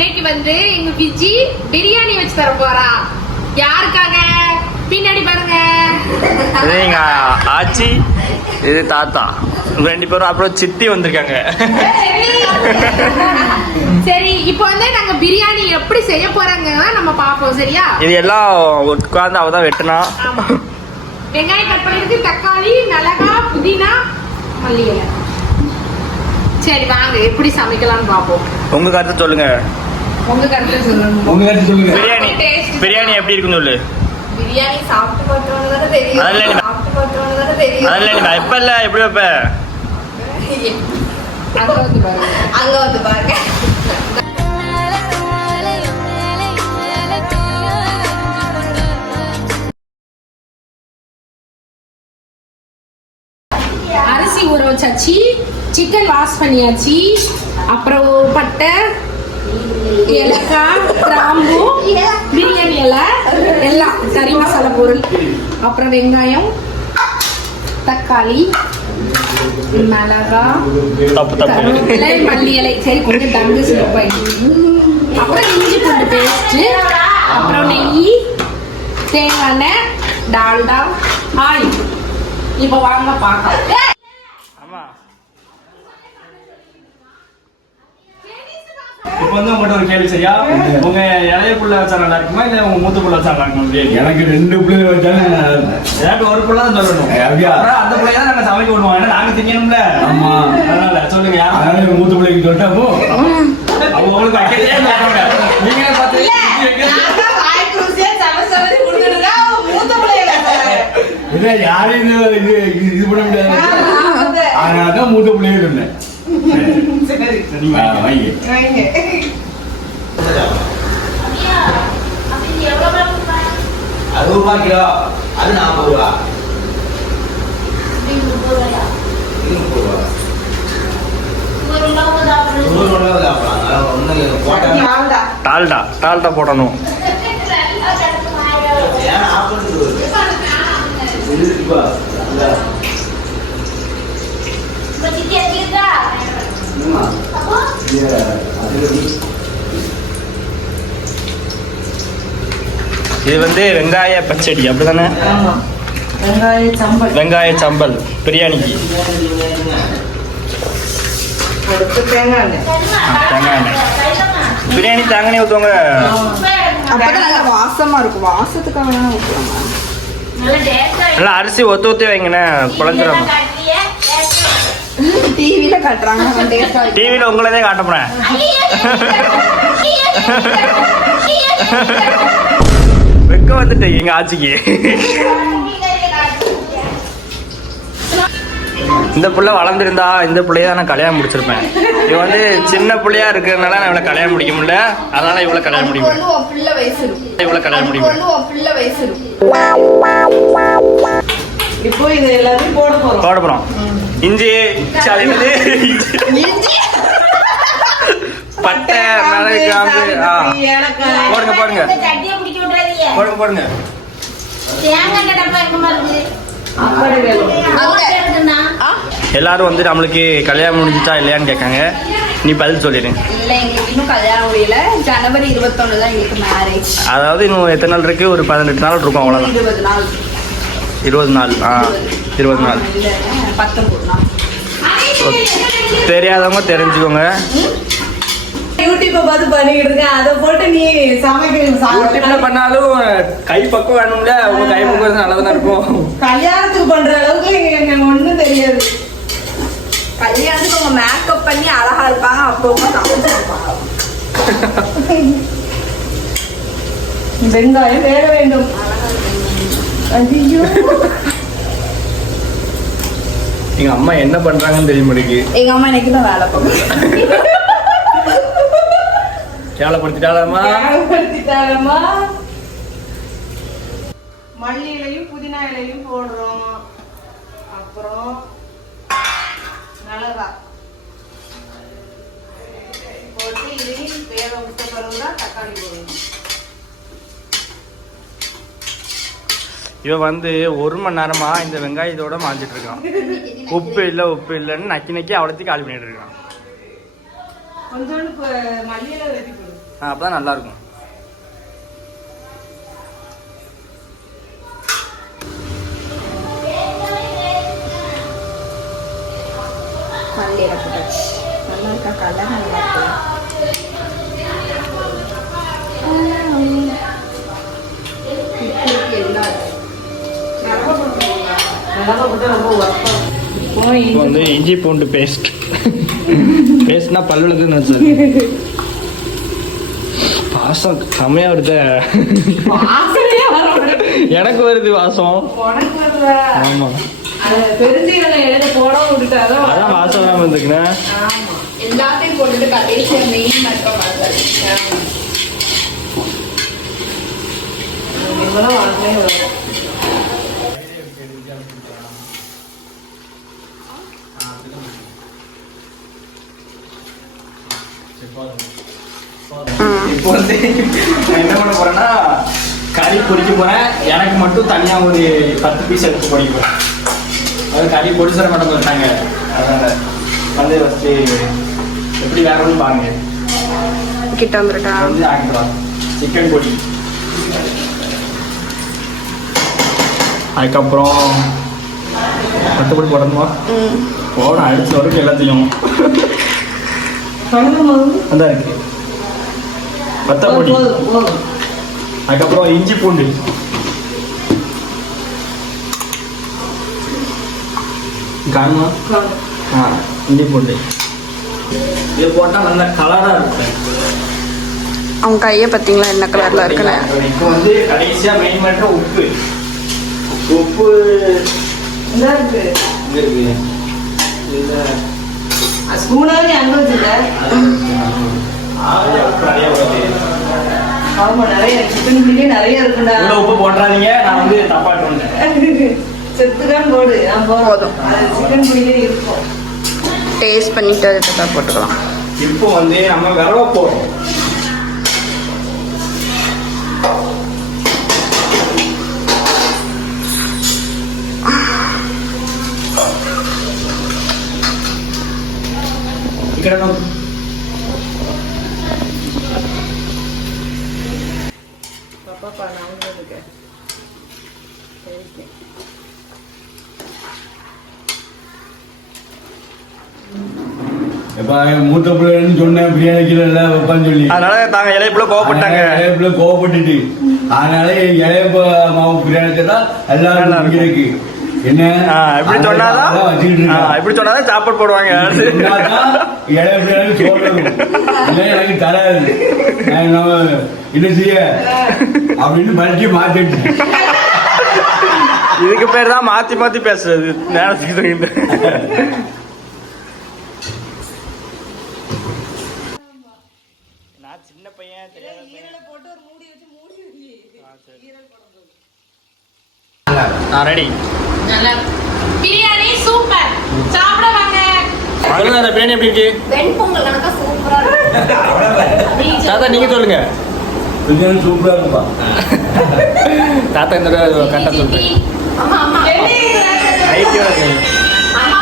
இன்னைக்கு வந்து எங்க விஜி பிரியாணி வச்சு தர போறா. யாருக்காக? பின்னாடி பாருங்க. இது எங்க ஆச்சி இது தாத்தா. ரெண்டு பேரும் அப்புறம் சித்தி வந்திருக்காங்க. சரி. இப்போ வந்து நாங்க பிரியாணி எப்படி செய்ய போறாங்க நம்ம பாப்போம் சரியா? இது எல்லாம் உட்கார்ந்து அவ தான் வெட்டினா. வெங்காயம் கட் பண்ணிருக்கு தக்காளி மிளகா புதினா மல்லி சரி வாங்க எப்படி சமைக்கலாம்னு பாப்போம் உங்க கருத்து சொல்லுங்க. உங்க கருத்து சொல்லணும். உங்க கருத்து சொல்லுங்க. பிரியாணி. பிரியாணி எப்படி இருக்குன்னு சொல்லு. பிரியாணி சாப்பிட்டு பார்த்தவங்க தானே தெரியும். அதுல என்ன? சாப்பிட்டு பார்த்தவங்க தானே தெரியும். அதில் நீ வைப்ப இல்ல எப்படி வைப்ப அங்க வந்து பாருங்க. அங்க வந்து பாருங்க. அரிசி ஊற வச்சாச்சு. சிக்கன் வாஷ் பண்ணியாச்சு. அப்புறம் பட்டை ஏலக்காய் கிராம்பு பிரியாணி இலை எல்லாம். கறி மசாலா பொருள். அப்புறம் வெங்காயம் தக்காளி மிளகா கருவேப்பிலை மல்லி இலை. சரி கொஞ்சம் தங்கு சிறப்பாயிடுச்சு அப்புறம் இஞ்சி பூண்டு பேஸ்ட்டு அப்புறம் நெய் தேங்காய் எண்ணெய் டால்டா ஆயில். இப்போ வாங்க பார்க்கலாம் ஆமா இப்போ வந்து உங்கள்கிட்ட ஒரு கேள்வி சரியா? உங்க இளைய புள்ள வச்சா நல்லா இருக்குமா? இல்ல உங்க மூத்த புள்ள வச்சா நல்லா இருக்குமா? எனக்கு ரெண்டு பிள்ளைங்க வச்சாலும். ஏதாட்டும் ஒரு புள்ள தான் சொல்லணும். அந்த பிள்ளைய தான் நாங்க சமைக்க விடுவோம். ஏன்னா நாங்க திங்கணும்ல. ஆமா. அதனால சொல்லுங்க. அதனால எங்க மூத்த பிள்ளைக்கு சொல்லிட்டா போ. அவங்க உங்களுக்கு. நீங்களே பார்த்து யாரும் இது இது இது- இது பண்ண முடியாது. அதனால தான் மூத்த பிள்ளைங்க சொன்னேன். அது ரூபா கிலோ அது நாற்பது ரூபா முப்பது ரூபா டால்டா டால்டா போடணும் இது வந்து வெங்காய பச்சடி அப்படிதானே? வெங்காய சம்பல். வெங்காய சம்பல் பிரியாணிக்கு. தேங்காய். எண்ணெய். பிரியாணி தேங்காய் எண்ணெய் ஊற்றுவாங்க நல்லா வாசமா இருக்கும். வாசத்துக்காக வேணா ஊற்றலாம் நல்லா அரிசி ஒத்து ஒத்தி வைங்கண்ணே குழஞ்சிரும் டிவில காட்டுறாங்க. டேஸ்டா டிவியில் உங்களதே காட்ட போறேன். வெக்க வந்துட்டு எங்க ஆட்சிக்கு இந்த புள்ள வளர்ந்துருந்தா இந்த புள்ளைய தான் நான் கல்யாணம் முடிச்சிருப்பேன். இவன் வந்து சின்ன புள்ளையா இருக்கிறதுனால நான் இவளை கல்யாணம் முடிக்க முடியல. அதனால இவளை கல்யாணம் இருக்கும் இவளை கல்யாணம் இருக்கும் இப்போ இது எல்லாத்தையும் போட போறோம். போட போறோம். இஞ்சி சளிவது பட்டை மிளகு கிராம்பு ஆ. ஏலக்காய். போடுங்க போடுங்க. போடுங்க போடுங்க. எல்லாரும் வந்து நம்மளுக்கு கல்யாணம் முடிஞ்சிச்சா இல்லையான்னு கேட்காங்க. நீ பதில் சொல்லிடு. இல்ல எங்களுக்கு இன்னும் கல்யாணம் முடியல. ஜனவரி இருபத்தொன்னு தான் எங்களுக்கு மேரேஜ் அதாவது இன்னும் எத்தனை நாள் இருக்கு? ஒரு பதினெட்டு நாள் இருக்கும் அவ்வளோதான் இருபது நாள். இருபது நாள் ஆ. இருபது நாள். இல்ல, பத்தொன்பது நாள் தெரியாதவங்க தெரிஞ்சுக்கோங்க. யூடியூப்பை பார்த்து பண்ணிக்கிட்டு இருக்கேன். அதை போட்டு நீ யூடியூப்ல சமைக்கணும் பண்ணாலும் கை பக்கம் வேணும்ல உங்க கை பக்கம் நல்லா தானே இருக்கும். கல்யாணத்துக்கு பண்ற அளவுக்கு எனக்கு ஒண்ணும் தெரியாது. கல்யாணத்துக்கு அவங்க மேக்கப் பண்ணி அழகா இருப்பாங்க அப்போ வெங்காயம் வேக வேண்டும். ஐயோ. எங்க அம்மா என்ன பண்றாங்கன்னு தெரிய மாட்டேங்குது எங்க அம்மா எனக்கு தான் வேலை பார்க்கணும். கேவலப்படுத்திட்டாலாமா ஞாபகப்படுத்திட்டாரம்மா. மல்லி இலையும் புதினா இலையும் போடுறோம். அப்புறம் மிளகா. போட்டு இதையும் வேக விட்ட பிறகுதான் தக்காளி போடணும். இவன் வந்து ஒரு மணி நேரமா இந்த வெங்காயத்தோட மாஞ்சிட்டு இருக்கான். உப்பு இல்ல உப்பு இல்லைன்னு நக்கி நக்கி அவ்வளோத்தையும் காலி பண்ணிட்டு இருக்கான். போடு அப்பதான் நல்லா இருக்கும். நல்லா இருக்கா? கலர் நல்லா இப்போ வந்து இஞ்சி பூண்டு பேஸ்ட் பேஸ்ட்னா பல்லுக்குன்னு சார் பாசம் செம்மையா வருது. எனக்கு வருது வாசம். ஆமா. அதான் வாசம் எல்லாத்தையும் போட்டுட்டு கடைசியா மட்டும் வாசமே வரும் இப்போ வந்து நான் என்ன பண்ண போறேன்னா கறி பொரிக்க போறேன். எனக்கு மட்டும் தனியா ஒரு பத்து பீஸ் எடுத்து பொரிக்க போறேன். அது கறி பொரிச்சிட மாட்டோம் சொல்லிட்டாங்க. அதனால வந்து ஃபஸ்ட்டு எப்படி வேணும்னு பாருங்க. கிட்ட வந்துருக்கா வந்து ஆக்கிடலாம் சிக்கன் பொடி. அதுக்கப்புறம் மற்றபடி போடணுமா? போடணும். அடிச்சு வரைக்கும் எல்லாத்தையும். அந்த இருக்கு. வத்தப்பொடி அதுக்கப்புறம் இஞ்சி பூண்டு. காணுமா? ஆ இஞ்சி பூண்டு. இது போட்டால் நல்ல கலராக இருக்கும் அவங்க கையை பார்த்தீங்களா? என்ன கலர்ல இருக்குன்னு இப்போ வந்து கடைசியா மெயின் மேட்டர் உப்பு. உப்பு. இருக்கு. இருக்கு. இதுல ஸ்பூனாவே அங்க வச்சுல ஆவியா உப்பு நிறைய வருது ஆமா நிறைய சிக்கன் பிரியே நிறைய இருக்குண்டா இவ்வளவு உப்பு போட்டுறாதீங்க நான் வந்து தப்பாட்டு வந்தேன் செத்துக்கான் போடு நான் போதும் அது சிக்கன் பிரியே இருக்கும் டேஸ்ட் பண்ணிட்டு அதுக்கு போட்டுக்கலாம் இப்போ வந்து நம்ம விரவ போடுறோம் ఇక్కడ ஆமாப்பா நான் அவங்களுக்கு சரிங்க மூத்த பிள்ளைன்னு சொன்னேன் பிரியாணிக்கு நல்லா வைப்பான்னு சொல்லி. அதனால தாங்க இழைப்புல கோவப்பட்டாங்க. இழைப்புல கோவப்பட்டுட்டு. அதனால இழைப்ப மாவு பிரியாணி தான் எல்லாரும் இருக்கு என்ன? ஆ, இப்படி சொன்னாதான். இப்படி சொன்னாதான் சாப்பாடு போடுவாங்க. எனக்கு தராது. என்ன செய்ய? அப்படின்னு மறுபடி மாத்திட்டு. இதுக்கு பேர் தான் மாத்தி மாத்தி பேசுறது. நேரத்துக்கு தகுந்த நான் சின்ன பையன் தெரியாத போட்டு ஒரு மூடி வச்சு மூடி நான் ரெடி நல்லா. பிரியாணி சூப்பர் சாப்பிட வாங்க. சொல்லுங்க பிரியாணி எப்படி இருக்கு? வெண்பொங்கல் கணக்கா சூப்பரா இருக்கு. தாத்தா நீங்க சொல்லுங்க. பிரியாணி சூப்பரா இருக்குப்பா தாத்தா இந்த தடவை கரெக்டாக சொல்றேன். அம்மா அம்மா. ஐக்கியம் இருக்கு. அம்மா?